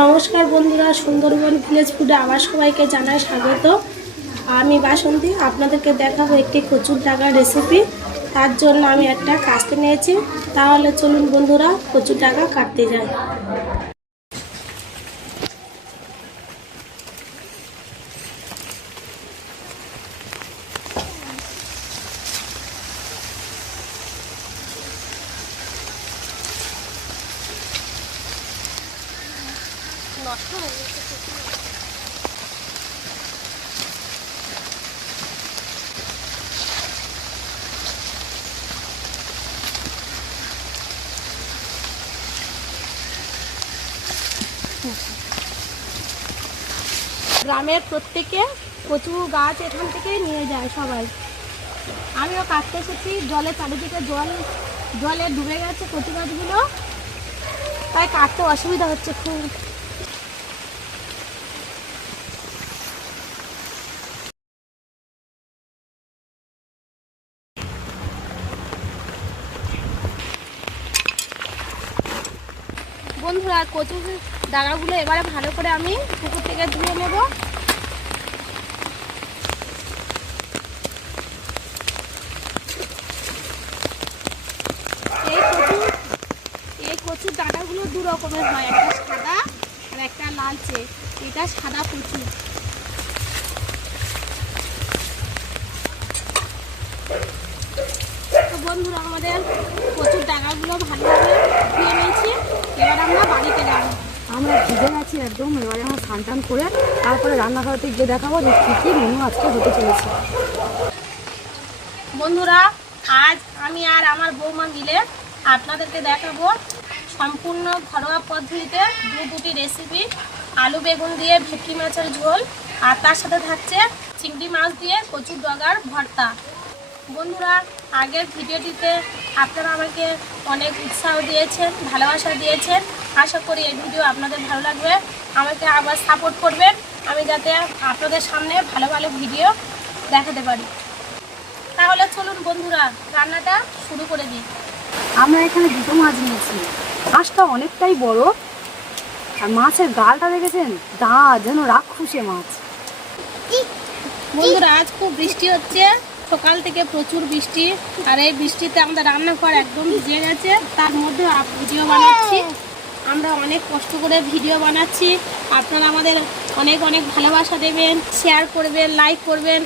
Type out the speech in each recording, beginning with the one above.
নমস্কার বন্ধুরা, সুন্দরবন ভিলেজ ফুডে আবার সবাইকে জানাই স্বাগত। আমি বাসন্তী, আপনাদেরকে দেখাবো একটি কচুর ডাগার রেসিপি তার জন্য আমি একটা কাস্তে নিয়েছি। তাহলে চলুন বন্ধুরা, কচুর ডাগা কাটতে যাই। গ্রামের প্রত্যেকে কচু গাছ এখান থেকে নিয়ে যায় সবাই। আমিও কাটতে এসেছি, জলে চারিদিকে জল, জলে ডুবে গেছে কচু গাছগুলো। তাই কাটতে অসুবিধা হচ্ছে খুব। বন্ধুরা কচু ডাগাগুলো এবারে ভালো করে আমি পুকুর থেকে ধুয়ে নেব। এই কচু এই কচুর ডাঁটাগুলো দু রকমের হয়, একটা সাদা আর একটা লালচে। এটা সাদা কচু। তো বন্ধুরা, আমাদের কচুর ডাঁটাগুলো ভালোভাবে ধুয়ে নিয়েছি। এবার আমরা বাড়িতে যাব। আমরা ভিজে গেছি একদম, এবারে আমরা স্নান টান করে তারপরে রান্নাঘরতে গিয়ে দেখাবো যে কী কী মেনু আজকে হতে চলেছে। বন্ধুরা, আজ আমি আর আমার বৌমা মিলে আপনাদেরকে দেখাবো সম্পূর্ণ ঘরোয়া পদ্ধতিতে দু দুটি রেসিপি আলু বেগুন দিয়ে ভেটকি মাছের ঝোল, আর তার সাথে থাকছে চিংড়ি মাছ দিয়ে কচুর ডগার ভর্তা। বন্ধুরা আগের ভিডিওটিতে আপনারা আমাকে অনেক উৎসাহ দিয়েছেন ভালোবাসা দিয়েছেন। আশা করি এই ভিডিও আপনাদের ভালো লাগবে। আমাকে আবার সাপোর্ট করবেন। আমি যাতে আপনাদের সামনে ভালো ভালো ভিডিও দেখাতে পারি। তাহলে চলুন বন্ধুরা রান্নাটা শুরু করে দিই। আমরা এখানে দুটো মাছ নিয়েছি। মাছটা অনেকটাই বড়। আর মাছের গালটা দেখেছেন? দা যেন রাক্ষুসে মাছ। বন্ধুরা আজ খুব বৃষ্টি হচ্ছে। সকাল থেকে প্রচুর বৃষ্টি, আর এই বৃষ্টিতে আমাদের রান্নাঘর একদম ভিজে গেছে। তার মধ্যে ভিডিও বানাচ্ছি। আমরা অনেক কষ্ট করে ভিডিও বানাচ্ছি। আপনারা আমাদের অনেক অনেক ভালোবাসা দেবেন শেয়ার করবেন লাইক করবেন।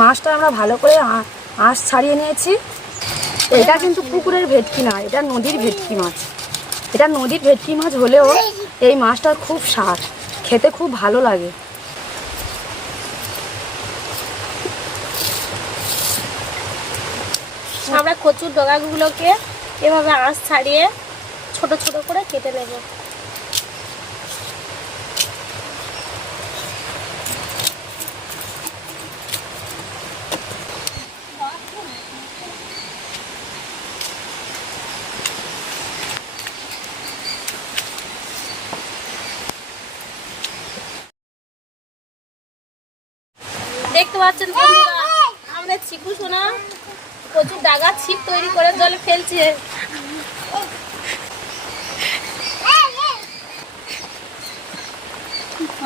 মাছটা আমরা ভালো করে আঁশ ছাড়িয়ে নিয়েছি। এটা কিন্তু পুকুরের ভেটকি না, এটা নদীর ভেটকি মাছ। এটা নদীর ভেটকি মাছ হলেও এই মাছটা খুব স্বাদ। খেতে খুব ভালো লাগে। আমরা কচুর ডগাগুলোকে এভাবে আঁশ ছাড়িয়ে ছোট ছোট করে কেটে নেব। দেখতে পাচ্ছেন আমরা চিকু সোনা, প্রচুর ডাগা ছিপ তৈরি করে জলে ফেলছে।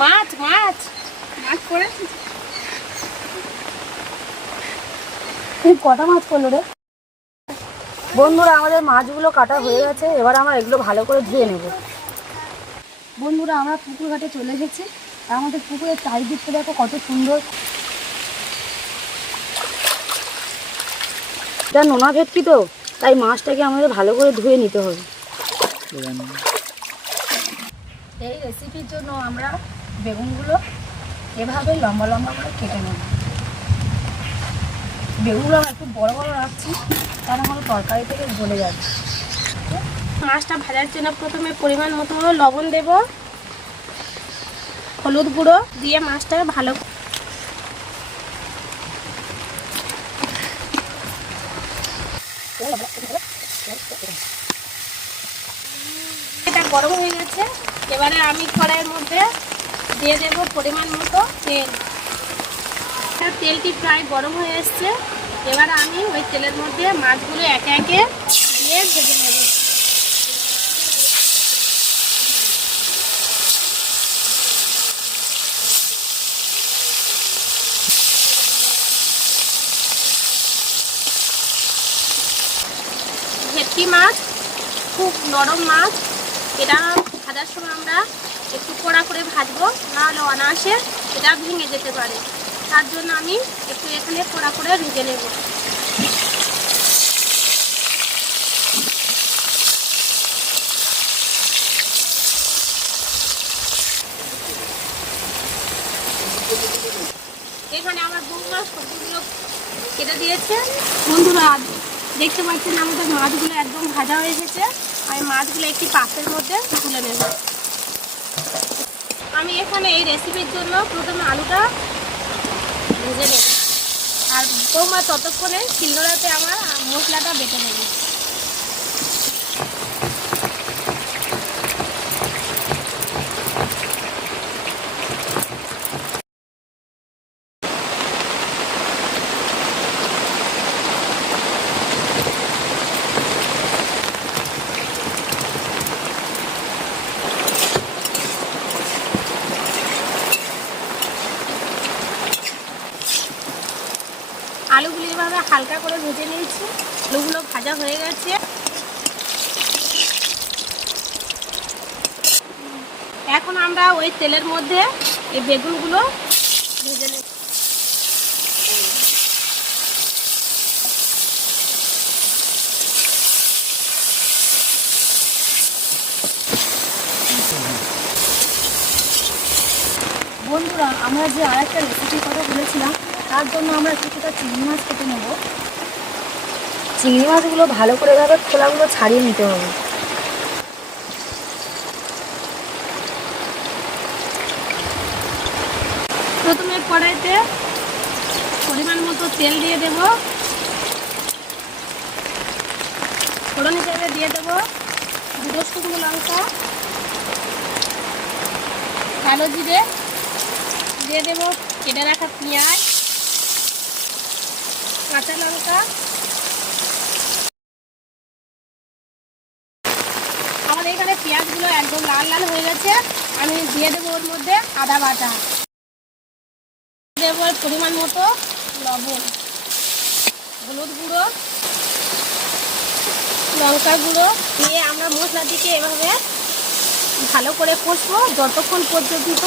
মাছ মাছ। মাছ তুই কটা মাছ করল রে? বন্ধুরা, আমাদের মাছগুলো কাটা হয়ে গেছে, এবার আমরা এগুলো ভালো করে ধুয়ে নেব। বন্ধুরা, আমরা পুকুর ঘাটে চলে এসেছি। আমাদের পুকুরের চারিদিকটা দেখো কত সুন্দর। এটা নোনা ভেটকি তো তাই মাছটাকে আমাদের ভালো করে ধুয়ে নিতে হবে। এই রেসিপির জন্য আমরা বেগুনগুলো এভাবে লম্বা লম্বা করে কেটে নেব। বেগুনগুলো আমরা একটু বড় বড় রাখছি তাহলে আমাদের তরকারি থেকে গলে যাবে। মাছটা ভাজার জন্য প্রথমে পরিমাণ মতো লবণ দেব হলুদ গুঁড়ো দিয়ে মাছটা ভালো গরম হয়ে গেছে। এবারে আমি কড়াইয়ের মধ্যে দিয়ে দেবো পরিমাণ মতো তেল। তেলটি প্রায় গরম হয়ে এসছে। এবার আমি ওই তেলের মধ্যে মাছগুলো একে একে দিয়ে ভেজে নেব। ভেটকি মাছ, খুব নরম মাছ। এটা ভাজার সময় আমরা একটু কড়া করে ভাজবো নাহলে অনায়াসে এটা ভেঙে যেতে পারে। তার জন্য আমি একটু এখানে কড়া করে ভেজে নেব। এখানে আমার বন্ধুরা সবজিগুলো কেটে দিয়েছে। বন্ধুরা, দেখতে পাচ্ছেন আমাদের মাছগুলো একদম ভাজা হয়ে এসেছে আমি মাছগুলো একটি পাত্রের মধ্যে তুলে নেব। আমি এখানে এই রেসিপির জন্য প্রথমে আলুটা ভেজে নেব। আর বৌমা ততক্ষণে শিলনোড়াতে আমার মশলাটা বেটে নেবে আলুগুলো এভাবে হালকা করে ভেজে নিয়েছি। আলুগুলো ভাজা হয়ে গেছে। এখন আমরা ওই তেলের মধ্যে এই বেগুনগুলো ভেজে নেব। বন্ধুরা, আমরা যে আর একটা রেসিপির কথা বলেছিলাম তার জন্য আমরা কিছুটা চিংড়ি মাছ কেটে নেব। চিংড়ি মাছগুলো ভালো করে এভাবে খোলাগুলো ছাড়িয়ে নিতে হবে। প্রথমে কড়াইতে পরিমাণ মতো তেল দিয়ে দেব। ফোড়ন হিসেবে দিয়ে দেব দুটো শুকনো লঙ্কা। কালো জিরে দিয়ে দেব, কেটে রাখা পেঁয়াজ। কাঁচা লঙ্কা। আমাদের এখানে পেঁয়াজগুলো একদম লাল লাল হয়ে গেছে। আমি দিয়ে দেবো ওর মধ্যে আদা বাটা। দেবো পরিমাণ মতো লবণ, হলুদ গুঁড়ো, লঙ্কা গুঁড়ো দিয়ে আমরা মশলাটিকে এভাবে ভালো করে কষবো। যতক্ষণ পর্যন্ত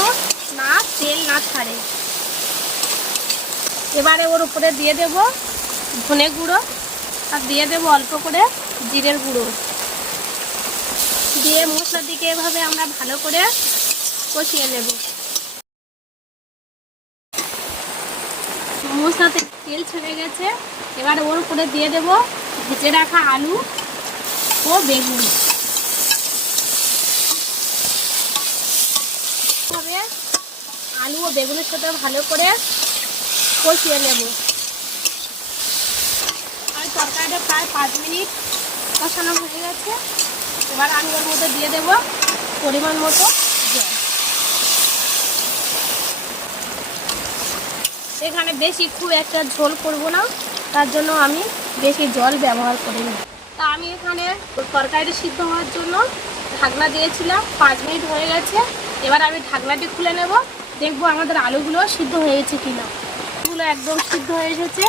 না তেল না ছাড়ে। এবারে ওর উপরে দিয়ে দেব ধনে গুঁড়ো আর দিয়ে দেব অল্প করে জিরের গুঁড়ো। দিয়ে মশলাটিকে এভাবে আমরা ভালো করে কষিয়ে নেব। মশলাতে তেল ছেড়ে গেছে। এবার ওর উপরে দিয়ে দেব ভেজে রাখা আলু ও বেগুন। আলু ও বেগুনের সাথে ভালো করে কষিয়ে নেব। আর তরকারিটা প্রায় পাঁচ মিনিট কষানো হয়ে গেছে। এবার আমি ওর মধ্যে দিয়ে দেব পরিমাণ মতো জল। এখানে বেশি খুব একটা ঝোল করব না, তার জন্য আমি বেশি জল ব্যবহার করিনি তা আমি এখানে তরকারিটা সিদ্ধ হওয়ার জন্য ঢাকনা দিয়েছিলাম, পাঁচ মিনিট হয়ে গেছে। এবার আমি ঢাকনাটি খুলে নেব, দেখব আমাদের আলুগুলো সিদ্ধ হয়ে গেছে কিনা। আলুগুলো একদম সিদ্ধ হয়ে এসেছে।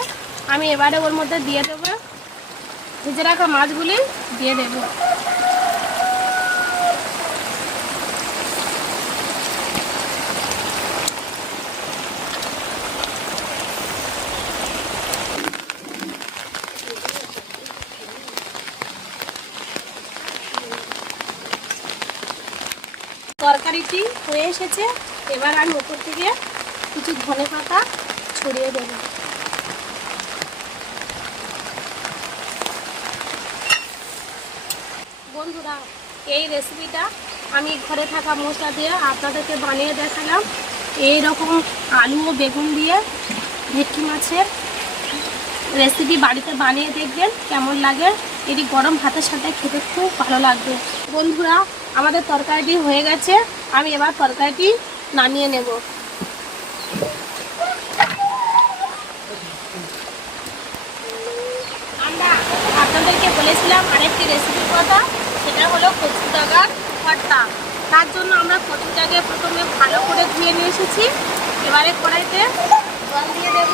আমি এবারে ওর মধ্যে দিয়ে দেবো। ভেজে রাখা মাছগুলি দিয়ে দেবো। তরকারিটি হয়ে এসেছে। এবার আমি ওপর থেকে কিছু ধনে পাতা ছড়িয়ে দেবো। বন্ধুরা, এই রেসিপিটা আমি ঘরে থাকা মশলা দিয়ে আপনাদেরকে বানিয়ে দেখালাম। এই রকম আলু ও বেগুন দিয়ে ভেটকি মাছের রেসিপি বাড়িতে বানিয়ে দেখবেন, কেমন লাগে। এটি গরম ভাতের সাথে খেতে খুব ভালো লাগবে। বন্ধুরা, আমাদের তরকারিটি হয়ে গেছে। আমি এবার তরকারিটি নামিয়ে নেব আমরা আপনাদেরকে বলেছিলাম আরেকটি রেসিপির কথা, সেটা হলো কচু ডাগার ভর্তা। তার জন্য আমরা কচু কচুটাকে প্রথমে ভালো করে ধুয়ে নিয়ে এসেছি। এবারে কড়াইতে জল দিয়ে দেব।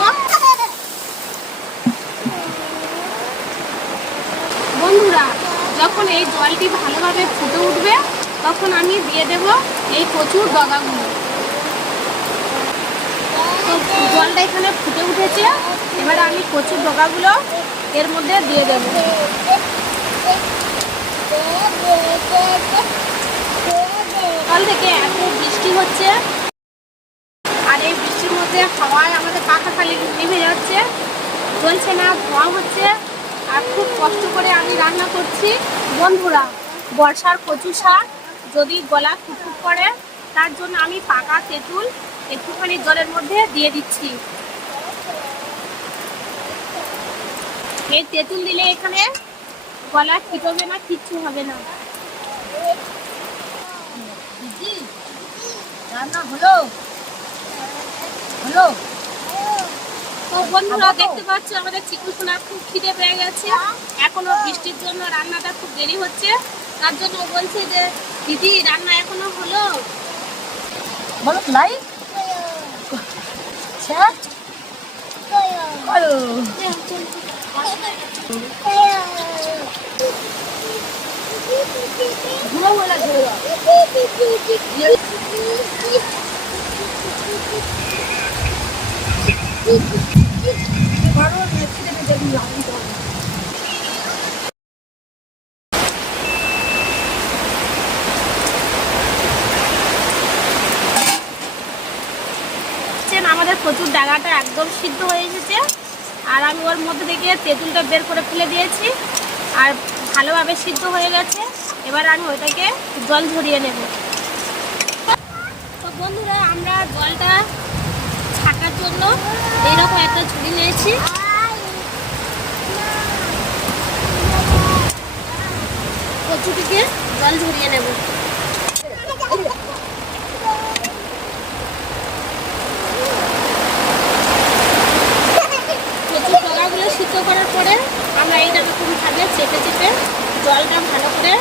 বন্ধুরা, যখন এই জলটি ভালোভাবে ফুটে উঠবে, তখন আমি দিয়ে দেব এই কচুর ডগাগুলো। জলটা এখানে ফুটে উঠেছে। এবারে আমি কচুর ডগাগুলো এর মধ্যে দিয়ে দেব। সকাল থেকে এত বৃষ্টি হচ্ছে। আর এই বৃষ্টির মধ্যে হাওয়ায় আমাদের পাখা খালি নেমে যাচ্ছে। চলছে না, ধোঁয়া হচ্ছে। আর খুব কষ্ট করে আমি রান্না করছি। বন্ধুরা, বর্ষার কচু শাক যদি গলা ফুটফুট করে, তার জন্য আমি পাকা তেঁতুল একটুখানি জলের মধ্যে দিয়ে দিচ্ছি। এই তেঁতুল দিলে এখানে গলা ঠিক হবে না কিচ্ছু হবে না। রান্না হলো? হলো? তো বন্ধুরা দেখতে পাচ্ছ আমাদের সোনা খুব খিদে পেয়ে গেছে। এখনও বৃষ্টির জন্য রান্নাটা খুব দেরি হচ্ছে। তার জন্য বলছে যে দিদি রান্না এখনও হলো? বলো লাইক করো আমাদের প্রচুর ডাগাটা একদম সিদ্ধ হয়ে এসেছে। আর আমি ওর মধ্যে থেকে তেঁতুলটা বের করে ফেলে দিয়েছি। আর ভালোভাবে সিদ্ধ হয়ে গেছে। এবার আমি ওইটাকে জল ঝরিয়ে নেব। তো বন্ধুরা, আমরা জলটা ছাকার জন্য এইরকম একটা ঝুড়ি নিয়েছি। কচুটিকে জল ঝরিয়ে নেব কচুর ডগাগুলো পরে আমরা এইটা এরকমভাবে চেপে চেপে জলটা ভালো করে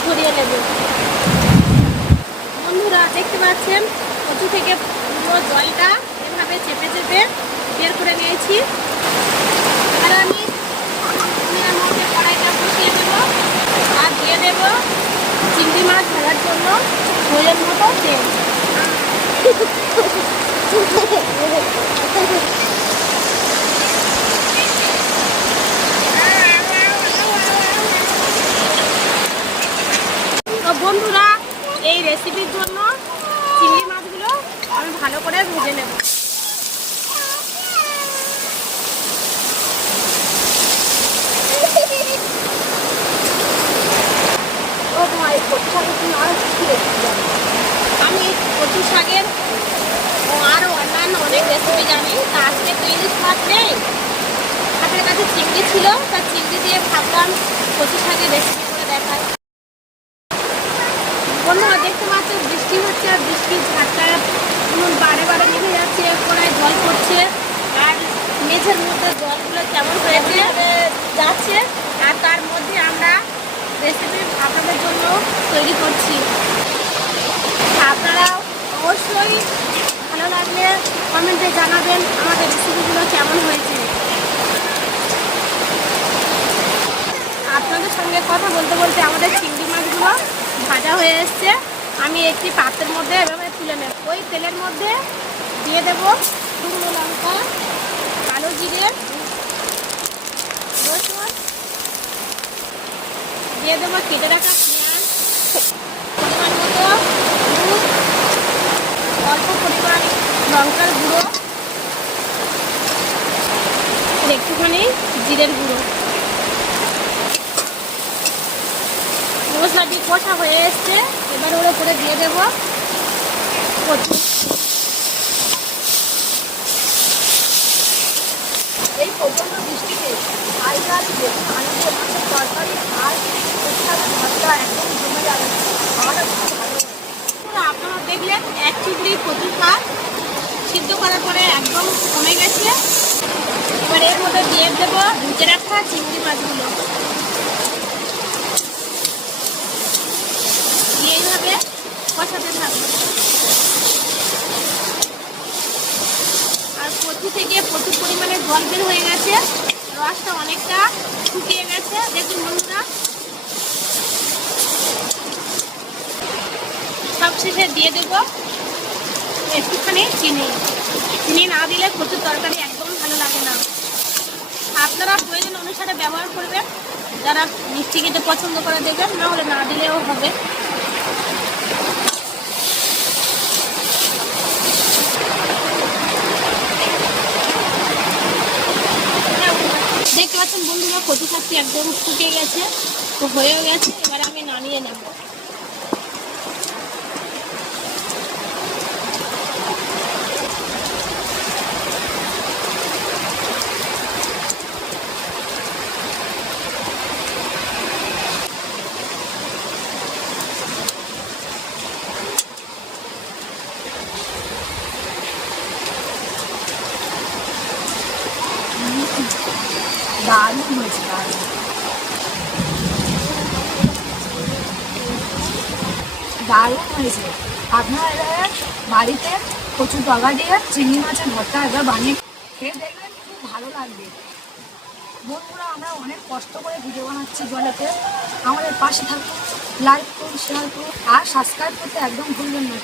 ছড়িয়ে নেব। বন্ধুরা, দেখতে পাচ্ছেন, কচু থেকে পুরো জলটা এভাবে চেপে চেপে বের করে নিয়েছি। আর আমি মধ্যে কড়াইটা বসিয়ে দেবো আর দিয়ে দেবো চিংড়ি মাছ ধরার জন্য ঝোলের মতো তেল তো বন্ধুরা এই রেসিপির জন্য চিংড়ি মাছগুলো আমি ভালো করে ভেজে নেব ও তোমার এই কচু শাকের তুমি আর কি রেসিপি জানো আমি কচু শাকের ও আরও অন্যান্য অনেক রেসিপি জানি তা আজকে তো ইলিশ মাছ নেই হাতের কাছে চিংড়ি ছিল তা চিংড়ি দিয়ে ভাবলাম কচু শাকের রেসিপি করে দেখায় বন্ধুরা দেখতে পাচ্ছ বৃষ্টি হচ্ছে আর বৃষ্টির উনুন বারে বারে নেমে যাচ্ছে কড়ায় জল পড়ছে। আর মেঝের মধ্যে জলগুলো কেমন হয়েছে? যাচ্ছে। আর তার মধ্যে আমরা রেসিপি আপনাদের জন্য তৈরি করছি। আপনারা অবশ্যই ভালো লাগলে কমেন্টে জানাবেন আমাদের রেসিপিগুলো কেমন হয়েছে আপনাদের সঙ্গে কথা বলতে বলতে আমাদের চিংড়ি মাছগুলো ভাজা হয়ে এসছে। আমি একটি পাত্রের মধ্যে এভাবে তুলে নেব। ওই তেলের মধ্যে দিয়ে দেব শুকনো লঙ্কা, কালো জিরে, রসুন, দিয়ে দেবো কেটে রাখা পেঁয়াজ, পরিমাণ মতো অল্প পরিমাণ লঙ্কার গুঁড়ো একটুখানি জিরের গুঁড়ো। মশলাটি কষা হয়ে এসছে। এবার ওর উপরে দিয়ে দেব এই ভাতটা একদম যাবে। আপনারা দেখলেন এক চিংড়ি কচুর শাক সিদ্ধ করার পরে একদম কমে গেছে। এবার এর মধ্যে দিয়ে দেবো ভেজে রাখা চিংড়ি মাছগুলো দিয়ে এইভাবে কষাতে থাকব আর কচু থেকে প্রচুর পরিমাণে জল বের হয়ে গেছে। রসটা অনেকটা শুকিয়ে গেছে। দেখুন বন্ধুরা। সবশেষে দিয়ে দেবো। একটুখানি চিনি। চিনি না দিলে কচুর তরকারি একদম ভালো লাগে না। আপনারা প্রয়োজন অনুসারে ব্যবহার করবেন। যারা মিষ্টি খেতে পছন্দ করে দেবেন, না হলে না দিলেও হবে দেখতে পাচ্ছেন বন্ধুরা কচু শাকটি একদম ফুটে গেছে তো হয়েও গেছে এবার আমি নামিয়ে নেব। দারুণ হয়েছে দারুণ হয়েছে আপনারা বাড়িতে প্রচুর ডগা দিয়ে চিংড়ি মাছের ভর্তা একবার বানিয়ে খেয়ে দেখবেন, খুব ভালো লাগবে। বন্ধুরা, আমরা অনেক কষ্ট করে ভিডিও বানাচ্ছি জলেতে। আমাদের পাশে থাকুন লাইক করুন শেয়ার করুন, আর সাবস্ক্রাইব করতে একদম ভুলবেন না